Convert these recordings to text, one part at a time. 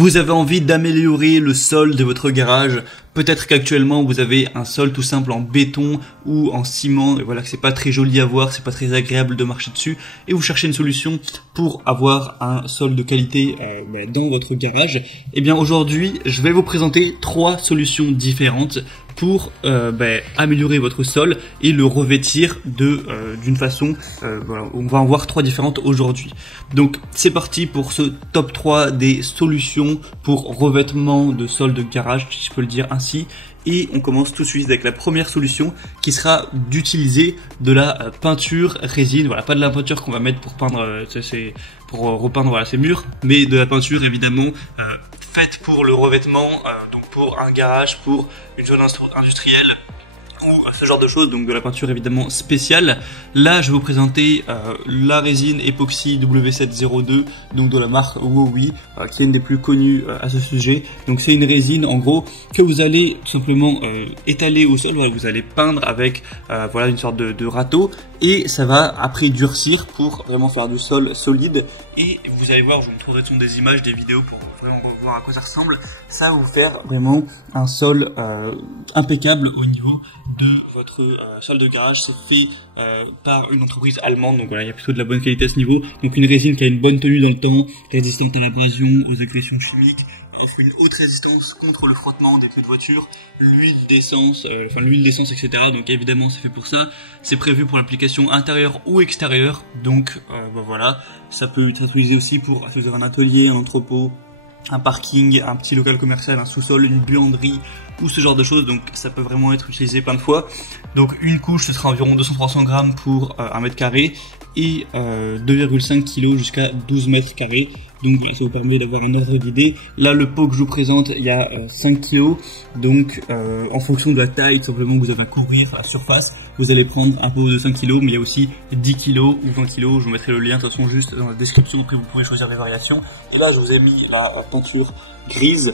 Vous avez envie d'améliorer le sol de votre garage. Peut-être qu'actuellement vous avez un sol tout simple en béton ou en ciment, et voilà que c'est pas très joli à voir, c'est pas très agréable de marcher dessus, et vous cherchez une solution pour avoir un sol de qualité dans votre garage. Et bien aujourd'hui, je vais vous présenter 3 solutions différentes pour améliorer votre sol et le revêtir d'une façon, on va en voir 3 différentes aujourd'hui. Donc c'est parti pour ce top 3 des solutions pour revêtement de sol de garage, si je peux le dire ainsi. Et on commence tout de suite avec la première solution qui sera d'utiliser de la peinture résine. Voilà, pas de la peinture qu'on va mettre pour peindre, pour repeindre voilà, ces murs, mais de la peinture évidemment faite pour le revêtement, donc pour un garage, pour une zone industrielle ou ce genre de choses, donc de la peinture évidemment spéciale. Là je vais vous présenter la résine époxy W702, donc de la marque Wowi, qui est une des plus connues à ce sujet. Donc c'est une résine en gros que vous allez tout simplement étaler au sol, voilà, vous allez peindre avec voilà une sorte de râteau, et ça va après durcir pour vraiment faire du sol solide. Et vous allez voir, je vous montrerai des images, des vidéos pour vraiment voir à quoi ça ressemble. Ça va vous faire vraiment un sol impeccable au niveau de votre sol de garage. C'est fait par une entreprise allemande, donc voilà, il y a plutôt de la bonne qualité à ce niveau. Donc une résine qui a une bonne tenue dans le temps, résistante à l'abrasion, aux agressions chimiques, offre une haute résistance contre le frottement des pneus de voiture, l'huile d'essence, etc. Donc évidemment c'est fait pour ça. C'est prévu pour l'application intérieure ou extérieure. Donc voilà, ça peut être utilisé aussi pour faire un atelier, un entrepôt, un parking, un petit local commercial, un sous-sol, une buanderie ou ce genre de choses. Donc ça peut vraiment être utilisé plein de fois. Donc une couche ce sera environ 200-300 grammes pour 1 mètre carré et 2,5 kg jusqu'à 12 mètres carrés. Donc ça vous permet d'avoir un ordre d'idée. Là le pot que je vous présente, il y a 5 kg. Donc en fonction de la taille tout simplement que vous avez à couvrir à la surface, vous allez prendre un pot de 5 kg, mais il y a aussi 10 kg ou 20 kg. Je vous mettrai le lien de toute façon juste dans la description, après vous pouvez choisir les variations. Et là je vous ai mis la peinture grise,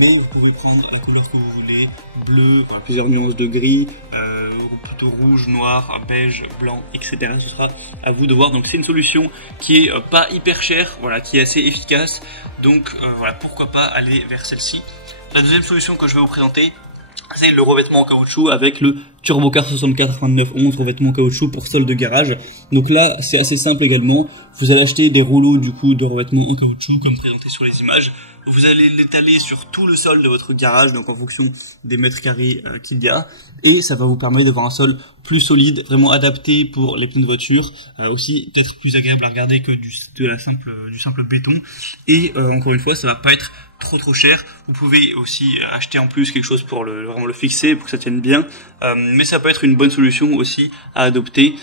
mais vous pouvez prendre la couleur que vous voulez, bleu, voilà, plusieurs nuances de gris, plutôt rouge, noir, beige, blanc, etc. Ce sera à vous de voir. Donc c'est une solution qui est pas hyper chère, voilà, qui est assez efficace. Donc voilà, pourquoi pas aller vers celle-ci. La deuxième solution que je vais vous présenter, c'est le revêtement en caoutchouc avec le Turbocar 64-2911, revêtement en caoutchouc pour sol de garage. Donc là, c'est assez simple également. Vous allez acheter des rouleaux du coup de revêtement en caoutchouc comme présenté sur les images. Vous allez l'étaler sur tout le sol de votre garage, donc en fonction des mètres carrés qu'il y a, et ça va vous permettre d'avoir un sol plus solide, vraiment adapté pour les pneus de voiture, aussi peut-être plus agréable à regarder que du simple béton. Et encore une fois, ça va pas être trop cher. Vous pouvez aussi acheter en plus quelque chose pour vraiment le fixer, pour que ça tienne bien. Mais ça peut être une bonne solution aussi à adopter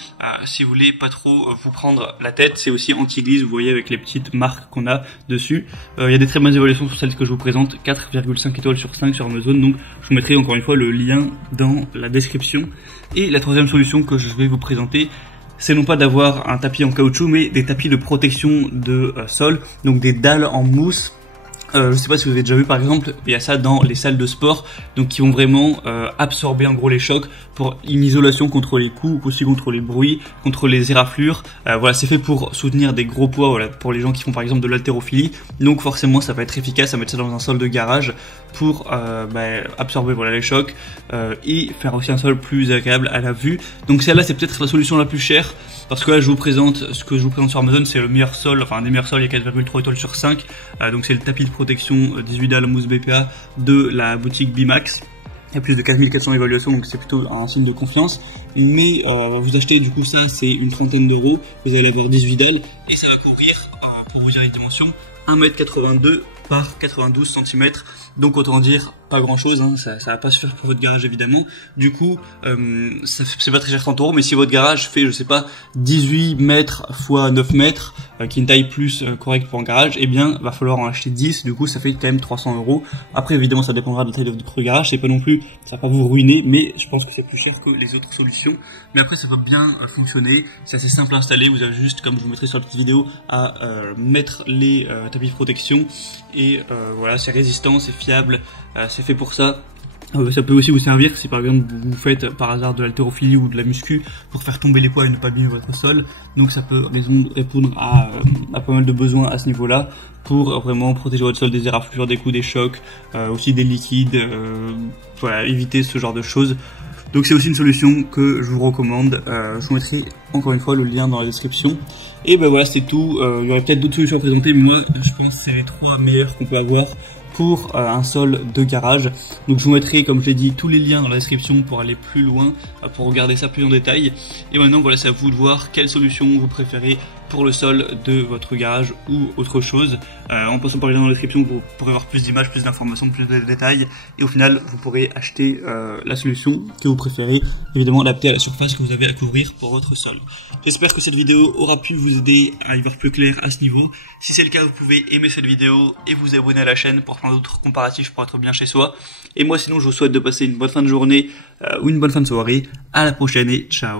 si vous voulez pas trop vous prendre la tête. C'est aussi anti-glisse, vous voyez avec les petites marques qu'on a dessus. Il y a des très bonnes évaluations sur celle que je vous présente, 4,5 étoiles sur 5 sur Amazon. Donc je vous mettrai encore une fois le lien dans la description. Et la troisième solution que je vais vous présenter, c'est non pas d'avoir un tapis en caoutchouc, mais des tapis de protection de sol, donc des dalles en mousse. Je sais pas si vous avez déjà vu par exemple, il y a ça dans les salles de sport, donc qui vont vraiment absorber en gros les chocs pour une isolation contre les coups, aussi contre les bruits, contre les éraflures. Voilà, c'est fait pour soutenir des gros poids, voilà, pour les gens qui font par exemple de l'haltérophilie. Donc forcément, ça va être efficace à mettre ça dans un sol de garage pour absorber voilà les chocs et faire aussi un sol plus agréable à la vue. Donc celle-là, c'est peut-être la solution la plus chère. Parce que là, je vous présente ce que je vous présente sur Amazon, c'est le meilleur sol, enfin un des meilleurs sols, il y a 4,3 étoiles sur 5. Donc c'est le tapis de protection 18 dalles mousse BPA de la boutique Bimax. Il y a plus de 4400 évaluations, donc c'est plutôt un signe de confiance. Mais vous achetez du coup ça, c'est une trentaine d'euros. Vous allez avoir 18 dalles et ça va couvrir, pour vous dire les dimensions, 1m82 par 92 cm. Donc autant dire pas grand chose, hein, ça va pas se faire pour votre garage évidemment. Du coup, c'est pas très cher 30 euros, mais si votre garage fait, je sais pas, 18 mètres x 9 mètres, qui est une taille plus correcte pour un garage, eh bien, va falloir en acheter 10, du coup, ça fait quand même 300 euros. Après, évidemment, ça dépendra de la taille de votre garage, c'est pas non plus, ça va pas vous ruiner, mais je pense que c'est plus cher que les autres solutions. Mais après, ça va bien fonctionner, c'est assez simple à installer, vous avez juste, comme je vous mettrai sur la petite vidéo, à mettre les tapis de protection, et voilà, c'est résistant, c'est fiable, c'est fait pour ça. Ça peut aussi vous servir si par exemple vous faites par hasard de l'haltérophilie ou de la muscu pour faire tomber les poids et ne pas abîmer votre sol. Donc ça peut répondre à pas mal de besoins à ce niveau-là pour vraiment protéger votre sol des éraflures, des coups, des chocs, aussi des liquides, voilà, éviter ce genre de choses. Donc c'est aussi une solution que je vous recommande. Je vous mettrai encore une fois le lien dans la description. Et ben voilà, c'est tout. Il y aurait peut-être d'autres solutions à présenter, mais moi je pense que c'est les 3 meilleures qu'on peut avoir pour un sol de garage. Donc je vous mettrai, comme je l'ai dit, tous les liens dans la description pour aller plus loin, pour regarder ça plus en détail. Et maintenant voilà, c'est à vous de voir quelle solution vous préférez pour le sol de votre garage ou autre chose. En passant par les liens dans la description, vous pourrez voir plus d'images, plus d'informations, plus de détails, et au final vous pourrez acheter la solution que vous préférez, évidemment adaptée à la surface que vous avez à couvrir pour votre sol. J'espère que cette vidéo aura pu vous aider à y voir plus clair à ce niveau. Si c'est le cas, vous pouvez aimer cette vidéo et vous abonner à la chaîne pour prendre d'autres comparatifs pour être bien chez soi. Et moi sinon je vous souhaite de passer une bonne fin de journée ou une bonne fin de soirée. À la prochaine et ciao.